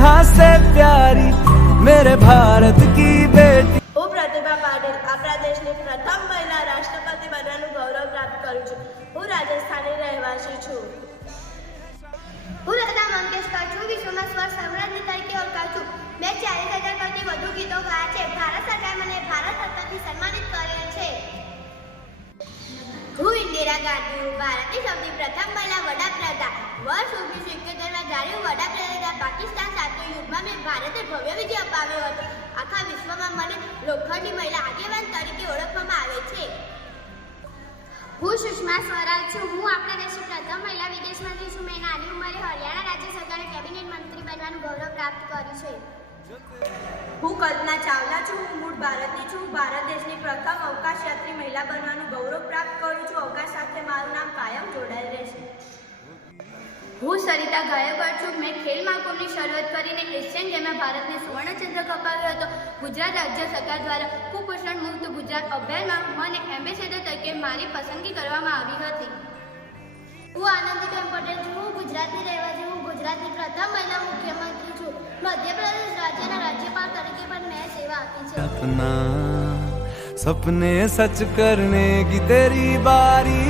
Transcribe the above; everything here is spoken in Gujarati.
यहाँ से प्यारी मेरे भारत की बेटी। હું પ્રતિભા પાટીલ આપણા દેશની પ્રથમ મહિલા રાષ્ટ્રપતિ બનવાનું ગૌરવ પ્રાપ્ત કરું છું. હું રાજસ્થાની રહેવાસી છું. હું લતા મંગેશકર છું. વિશ્વમાં સ્વર સમ્રાજ્ઞી તરીકે ઓળખાઉં છું. મેં 40,000 કરતી વધુ ગીતો ગાયા છે. ભારત સરકાર મને ભારત રત્નથી સન્માનિત કરેલ છે. હું ઇન્દિરા ગાંધી હું ભારતની સૌથી પ્રથમ મહિલા વડાપ્રધાન. વર્ષ 1971માં જ્યારે હું વડાપ્રધાન હતા પાકિસ્તાન સાથે યુદ્ધમાં મેં ભારતે ભવ્ય વિજય અપાવ્યો હતો. આખા વિશ્વમાં મને લોખંડી મહિલા આગેવાન તરીકે ઓળખવામાં આવે છે. હું સુષ્મા સ્વરાજ છું. હું આપણા દેશની પ્રથમ મહિલા વિદેશ મંત્રી છું. મેં નાની ઉંમરે હરિયાણા રાજ્ય સરકારે કેબિનેટ મંત્રી બનવાનું ગૌરવ પ્રાપ્ત કર્યું છે. હું કલ્પના ચાવલા છું. હું મૂળ ભારતની છું. ભારત દેશની પ્રથમ અવકાશ યાત્રી મહિલા બનવાનું ગૌરવ પ્રાપ્ત કરું છું. અવકાશ સાથે મારું નામ કાયમ જોડાયેલ રહેશે. હું સરિતા ગાયકવાડ છું. મેં ખેલ મહાકુંભની શરૂઆત કરીને એશિયન ગેમમાં ભારતને સુવર્ણચંદ્રક અપાવ્યો હતો. ગુજરાત રાજ્ય સરકાર દ્વારા કુપોષણ મુક્ત ગુજરાત અભિયાનમાં મને એમ્બેસેડર તરીકે મારી પસંદગી કરવામાં આવી હતી. હું આનંદીબેન પટેલ છું. હું ગુજરાતની રહેવાસી. હું ગુજરાતની પ્રથમ મહિલા મુખ્યમંત્રી છું. મધ્યપ્રદેશ રાજ્યના રાજ્યપાલ તરીકે પણ મેં સેવા આપી છે. अपना सपने सच करने की तेरी बारी